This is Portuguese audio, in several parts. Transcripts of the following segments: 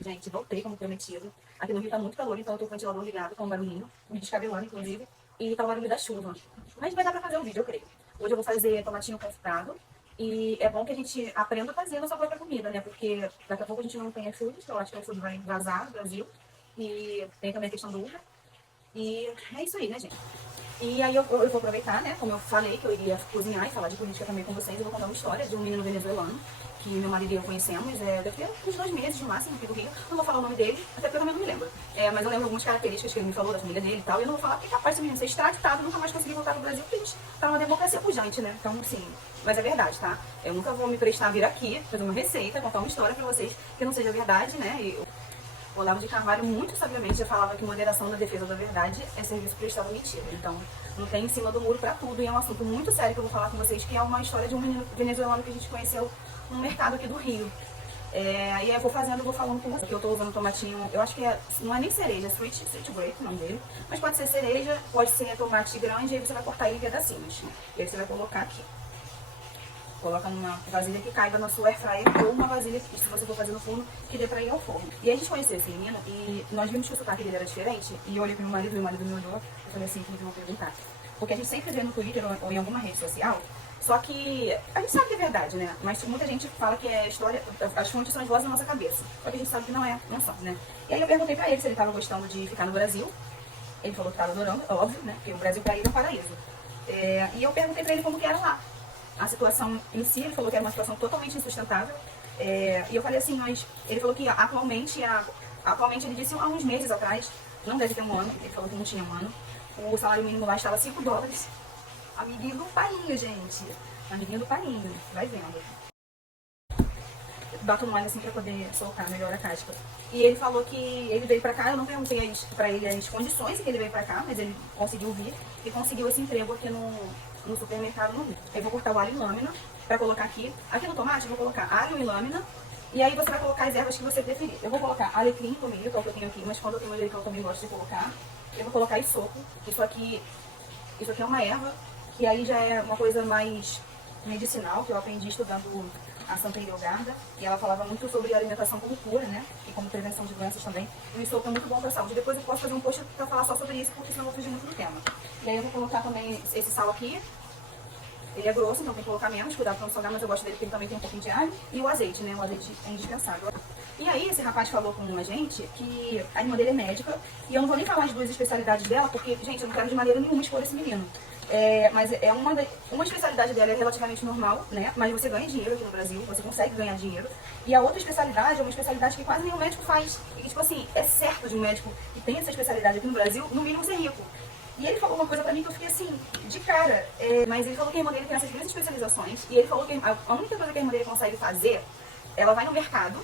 Gente, voltei como prometido. Aqui no Rio tá muito calor, então eu tô com o ventilador ligado, com um barulhinho, me descabelando, inclusive. E tá o barulho da chuva. Mas vai dar pra fazer um vídeo, eu creio. Hoje eu vou fazer tomatinho confitado. E é bom que a gente aprenda a fazer nossa própria comida, né? Porque daqui a pouco a gente não tem iFood, que eu acho que o iFood vai vazar do Brasil. E tem também a questão do Uber. E é isso aí, né, gente? E aí eu vou aproveitar, né? Como eu falei que eu iria cozinhar e falar de política também com vocês, eu vou contar uma história de um menino venezuelano que meu marido e eu conhecemos, deve ter uns 2 meses no máximo aqui do Rio. Não vou falar o nome dele, até porque eu também não me lembro. Mas eu lembro algumas características que ele me falou da família dele e tal. E eu não vou falar porque é capaz desse menino ser extraditado e nunca mais conseguir voltar pro Brasil, porque a gente tá numa democracia pujante, né? Então, sim, mas é verdade, tá? Eu nunca vou me prestar a vir aqui, fazer uma receita, contar uma história pra vocês que não seja verdade, né? O Olavo de Carvalho muito sabiamente já falava que moderação na defesa da verdade é serviço prestado à mentira. Então, não tem em cima do muro para tudo. E é um assunto muito sério que eu vou falar com vocês, que é uma história de um menino venezuelano que a gente conheceu no mercado aqui do Rio. E aí eu vou fazendo, eu vou falando com você. Aqui eu tô usando tomatinho, eu acho que não é nem cereja, é sweet grape o nome dele. Mas pode ser cereja, pode ser tomate grande, e aí você vai cortar ele em pedacinhos. E aí você vai colocar aqui. Coloca numa vasilha que caiba na sua airfryer ou uma vasilha que, se você for fazer no forno, que dê pra ir ao forno. E aí a gente conheceu esse menino e nós vimos que o sotaque dele era diferente. E eu olhei pro meu marido e o marido me olhou. Eu falei assim, que eu vou perguntar. Porque a gente sempre vê no Twitter ou em alguma rede social. Só que a gente sabe que é verdade, né? Mas muita gente fala que é história, as fontes são as vozes da nossa cabeça. Só que a gente sabe que não são, né? E aí eu perguntei pra ele se ele tava gostando de ficar no Brasil. Ele falou que tava adorando, óbvio, né? Porque o Brasil pra ele é um paraíso. E eu perguntei pra ele como que era lá. A situação em si, ele falou que era uma situação totalmente insustentável. E eu falei assim, mas ele falou que atualmente ele disse há uns meses atrás, não deve ter um ano, ele falou que não tinha um ano, o salário mínimo lá estava $5. Amiguinho do painho, gente. Amiguinho do painho, vai vendo. Bato no alho assim pra poder soltar melhor a casca. E ele falou que ele veio pra cá, eu não perguntei pra ele as condições que ele veio pra cá, mas ele conseguiu vir e conseguiu esse emprego aqui no supermercado no Rio. Eu vou cortar o alho em lâmina pra colocar aqui. Aqui no tomate eu vou colocar alho em lâmina. E aí você vai colocar as ervas que você preferir. Eu vou colocar alecrim comigo, que é o que eu tenho aqui, mas quando eu tenho alecrim eu também gosto de colocar. Eu vou colocar isopo. Isso aqui é uma erva, que aí já é uma coisa mais medicinal, que eu aprendi estudando a Santa Ildegarda, e ela falava muito sobre alimentação como cura, né? E como prevenção de doenças também. E o isopo é muito bom para a saúde. Depois eu posso fazer um post para falar só sobre isso, porque senão eu vou fugir muito do tema. E aí eu vou colocar também esse sal aqui. Ele é grosso, então tem que colocar menos, cuidado pra não salgar, mas eu gosto dele porque ele também tem um pouquinho de alho. E o azeite, né? O azeite é indispensável. E aí esse rapaz falou com a gente que a irmã dele é médica, e eu não vou nem falar as duas especialidades dela, porque, gente, eu não quero de maneira nenhuma expor esse menino. Mas é uma especialidade dela é relativamente normal, né? Mas você ganha dinheiro aqui no Brasil, você consegue ganhar dinheiro. E a outra especialidade é uma especialidade que quase nenhum médico faz. E que, tipo assim, é certo de um médico que tem essa especialidade aqui no Brasil, no mínimo ser rico. E ele falou uma coisa pra mim que eu fiquei assim, de cara. Mas ele falou que a irmã dele tem essas duas especializações. E ele falou que a única coisa que a irmã dele consegue fazer, ela vai no mercado,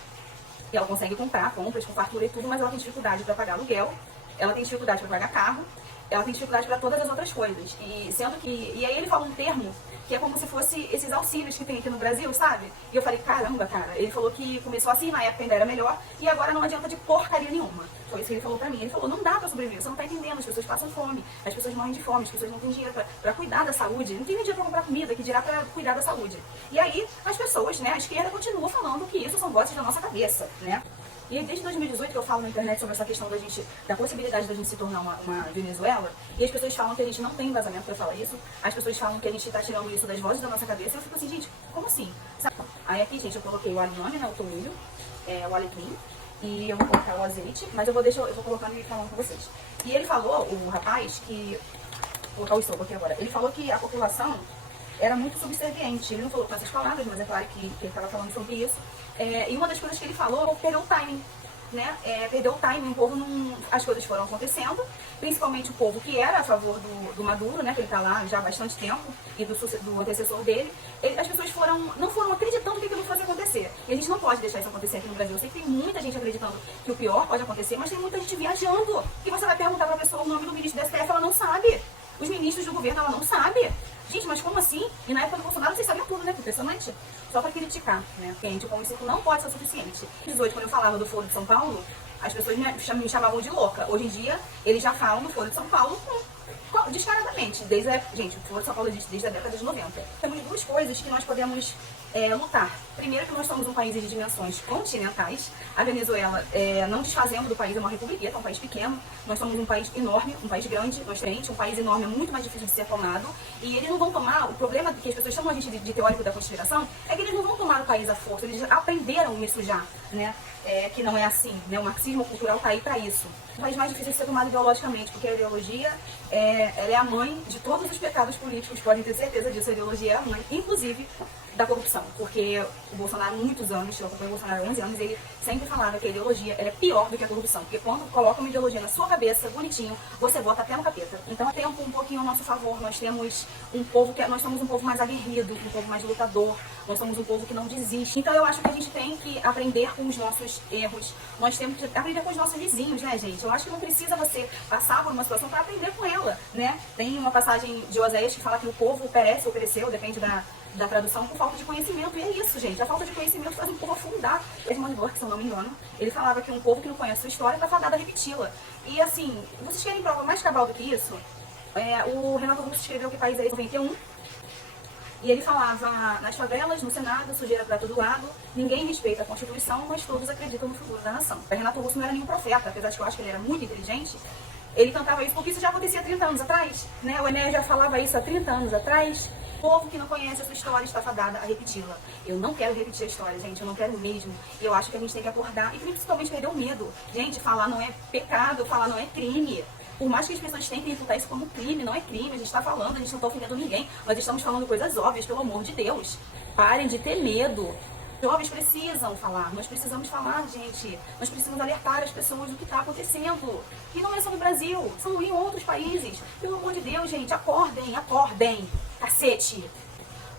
e ela consegue comprar, compras com fartura e tudo, mas ela tem dificuldade pra pagar aluguel, ela tem dificuldade pra pagar carro, ela tem dificuldade para todas as outras coisas. E aí ele fala um termo que é como se fosse esses auxílios que tem aqui no Brasil, sabe? E eu falei, caramba, cara. Ele falou que começou assim, na época ainda era melhor, e agora não adianta de porcaria nenhuma. Foi isso que ele falou pra mim. Ele falou, não dá pra sobreviver, você não tá entendendo, as pessoas passam fome, as pessoas morrem de fome, as pessoas não têm dinheiro pra cuidar da saúde, não tem nem dinheiro pra comprar comida, que dirá pra cuidar da saúde. E aí, as pessoas, né, a esquerda continua falando que isso são vozes da nossa cabeça, né? E aí, desde 2018 que eu falo na internet sobre essa questão da possibilidade da gente se tornar uma Venezuela, e as pessoas falam que a gente não tem embasamento pra falar isso, as pessoas falam que a gente tá tirando isso das vozes da nossa cabeça, e eu fico assim, gente, como assim? Sabe? Aí aqui, gente, eu coloquei o alho nome, né, o tomilho, o alecrim, e eu vou colocar o azeite, mas eu vou colocando e falando com vocês. E ele falou, o rapaz, que... Vou colocar o estopo aqui agora. Ele falou que a população era muito subserviente. Ele não falou com essas palavras, mas é claro que ele estava falando sobre isso. E uma das coisas que ele falou, perdeu o timing, né? Perdeu o timing, o povo não... As coisas foram acontecendo, principalmente o povo que era a favor do Maduro, né? Que ele está lá já há bastante tempo, e do antecessor dele. As pessoas não foram acreditando que aquilo fosse acontecer. E a gente não pode deixar isso acontecer aqui no Brasil. Eu sei que tem muita gente acreditando que o pior pode acontecer, mas tem muita gente viajando. E você vai perguntar pra pessoa o nome do ministro da STF, ela não sabe. Os ministros do governo, ela não sabe. Gente, mas como assim? E na época do Bolsonaro vocês sabiam tudo, né? Impressionante. Só pra criticar, né? Gente, como isso não pode ser suficiente. Em 18, quando eu falava do Foro de São Paulo, as pessoas me chamavam de louca. Hoje em dia, eles já falam do Foro de São Paulo descaradamente. Gente, o Foro de São Paulo existe desde a década de 90. Temos duas coisas que nós podemos lutar. Primeiro que nós somos um país de dimensões continentais. A Venezuela, não desfazendo do país, é uma republiqueta, é um país pequeno. Nós somos um país enorme, um país grande, nós temos um país enorme, é muito mais difícil de ser tomado. E eles não vão tomar, o problema que as pessoas chamam a gente de teórico da conspiração, é que eles não vão tomar o país à força, eles aprenderam isso já, né? Que não é assim, né? O marxismo cultural está aí para isso. O país mais difícil de ser tomado ideologicamente, porque a ideologia ela é a mãe de todos os pecados políticos, podem ter certeza disso, a ideologia é a mãe, inclusive da corrupção, porque o Bolsonaro, há muitos anos, eu acompanho o Bolsonaro há 11 anos, ele sempre falava que a ideologia ela é pior do que a corrupção, porque quando coloca uma ideologia na sua cabeça, bonitinho, você vota até no capeta. Então, tempo um pouquinho ao nosso favor, nós temos um povo nós somos um povo mais aguerrido, um povo mais lutador, nós somos um povo que não desiste. Então, eu acho que a gente tem que aprender com os nossos erros, nós temos que aprender com os nossos vizinhos, né, gente? Eu acho que não precisa você passar por uma situação para aprender com ela, né? Tem uma passagem de Oséias que fala que o povo perece ou pereceu, depende da tradução, por falta de conhecimento. E é isso, gente. A falta de conhecimento faz um povo afundar. Edmund Burke, se eu não me engano, ele falava que um povo que não conhece sua história está fadado a repeti-la. E assim, vocês querem prova mais cabal do que isso? O Renato Russo escreveu Que País é Esse? 91. E ele falava, nas favelas, no Senado, sujeira para todo lado, ninguém respeita a Constituição, mas todos acreditam no futuro da nação. O Renato Russo não era nenhum profeta, apesar de que eu acho que ele era muito inteligente. Ele cantava isso porque isso já acontecia há 30 anos atrás, né? O Enéas já falava isso há 30 anos atrás. O povo que não conhece a sua história está fadada a repeti-la. Eu não quero repetir a história, gente, eu não quero mesmo. E eu acho que a gente tem que acordar e principalmente perder o medo. Gente, falar não é pecado, falar não é crime. Por mais que as pessoas tentem imputar isso como crime, não é crime, a gente está falando, a gente não está ofendendo ninguém. Nós estamos falando coisas óbvias, pelo amor de Deus. Parem de ter medo. Jovens precisam falar, nós precisamos falar, gente. Nós precisamos alertar as pessoas do que está acontecendo. E não é só no Brasil, são em outros países. Pelo amor de Deus, gente, acordem, acordem. Cacete.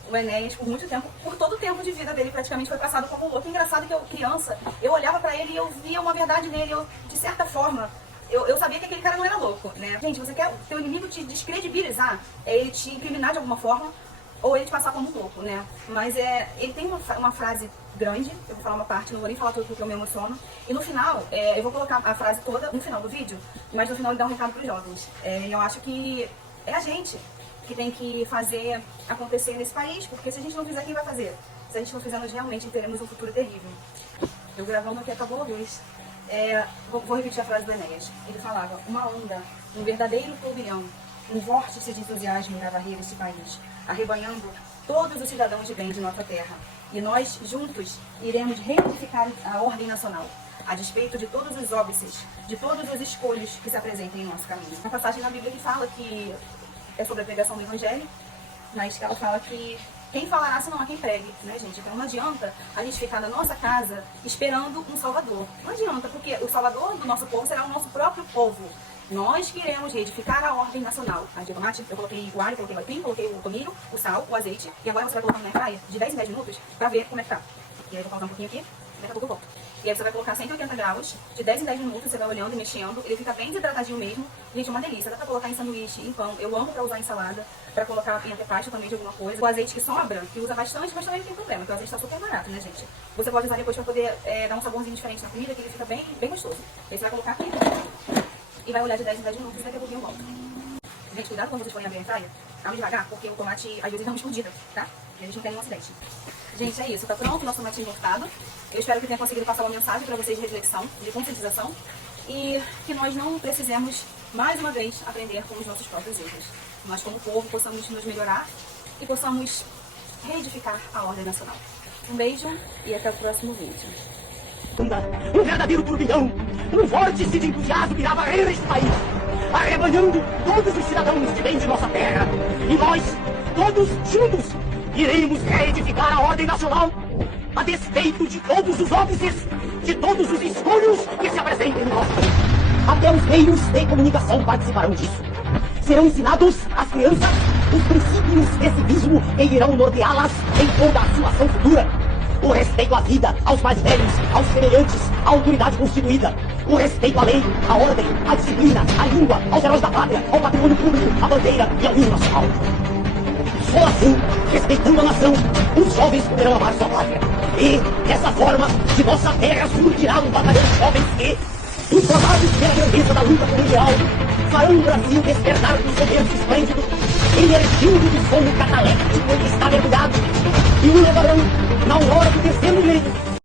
O Enéas, por muito tempo, por todo o tempo de vida dele, praticamente foi passado como louco. Engraçado que eu, criança, eu olhava pra ele e eu via uma verdade nele. Eu, de certa forma, eu sabia que aquele cara não era louco, né? Gente, você quer o teu inimigo te descredibilizar, ele te incriminar de alguma forma, ou ele te passar como um louco, né? Mas ele tem uma frase grande, eu vou falar uma parte, não vou nem falar tudo porque eu me emociono. E no final, eu vou colocar a frase toda no final do vídeo, mas no final ele dá um recado pros jovens. Eu acho que é a gente que tem que fazer acontecer nesse país, porque se a gente não fizer, quem vai fazer? Se a gente não fizer, nós realmente teremos um futuro terrível. Eu gravando aqui acabou a luz. Vou repetir a frase do Enéas. Ele falava, uma onda, um verdadeiro turbilhão, um vórtice de entusiasmo irá varrer este país, arrebanhando todos os cidadãos de bem de nossa terra. E nós, juntos, iremos reedificar a ordem nacional, a despeito de todos os óbices, de todos os escolhos que se apresentem em nosso caminho. Uma passagem na Bíblia que fala que é sobre a pregação do Evangelho, mas que ela fala que quem falará se não há quem pregue, né, gente? Então não adianta a gente ficar na nossa casa esperando um Salvador. Não adianta, porque o Salvador do nosso povo será o nosso próprio povo. Nós queremos reedificar a ordem nacional. A de tomate, eu coloquei o alho, coloquei o aipim, coloquei o tominho, o sal, o azeite. E agora você vai colocar na airfryer de 10 em 10 minutos pra ver como é que tá. E aí eu vou pausar um pouquinho aqui, daqui a pouco eu volto. E aí você vai colocar 180 graus, de 10 em 10 minutos, você vai olhando e mexendo. Ele fica bem desidratadinho mesmo. Gente, é uma delícia. Dá pra colocar em sanduíche, em pão. Eu amo pra usar em salada, pra colocar em antepasto também de alguma coisa. O azeite que sobra, que usa bastante, mas também não tem problema, porque o azeite tá super barato, né, gente? Você pode usar depois pra poder dar um saborzinho diferente na comida, que ele fica bem, bem gostoso. Aí você vai colocar aqui e vai olhar de 10 em 10 minutos e daqui a pouquinho eu volto. Gente, cuidado quando vocês forem abrir a airfryer. Abre devagar, porque o tomate às vezes dá uma explodida, tá? E a gente não tem nenhum acidente. Gente, é isso. Tá pronto o nosso tomatinho cortado. Eu espero que tenha conseguido passar uma mensagem para vocês de reflexão, de conscientização. E que nós não precisemos, mais uma vez, aprender com os nossos próprios erros. Nós, como povo, possamos nos melhorar e possamos reedificar a ordem nacional. Um beijo e até o próximo vídeo. Um verdadeiro turbilhão, um vórtice de entusiasmo irá varrer este país, arrebanhando todos os cidadãos de bem de nossa terra. E nós, todos juntos, iremos reedificar a ordem nacional, a despeito de todos os óbices, de todos os escolhos que se apresentem no nosso país. Até os meios de comunicação participarão disso. Serão ensinados às crianças os princípios de civismo e irão norteá-las em toda a sua ação futura. O respeito à vida, aos mais velhos, aos semelhantes, à autoridade constituída. O respeito à lei, à ordem, à disciplina, à língua, aos heróis da pátria, ao patrimônio público, à bandeira e ao hino nacional. Só assim, respeitando a nação, os jovens poderão amar sua pátria. E, dessa forma, de nossa terra surgirá um batalhão de jovens que, informados pela grandeza da luta pelo ideal, farão o Brasil despertar do seu berço esplêndido, emergindo do sono cataléptico em que está mergulhado, e o levarão, na aurora do terceiro milênio,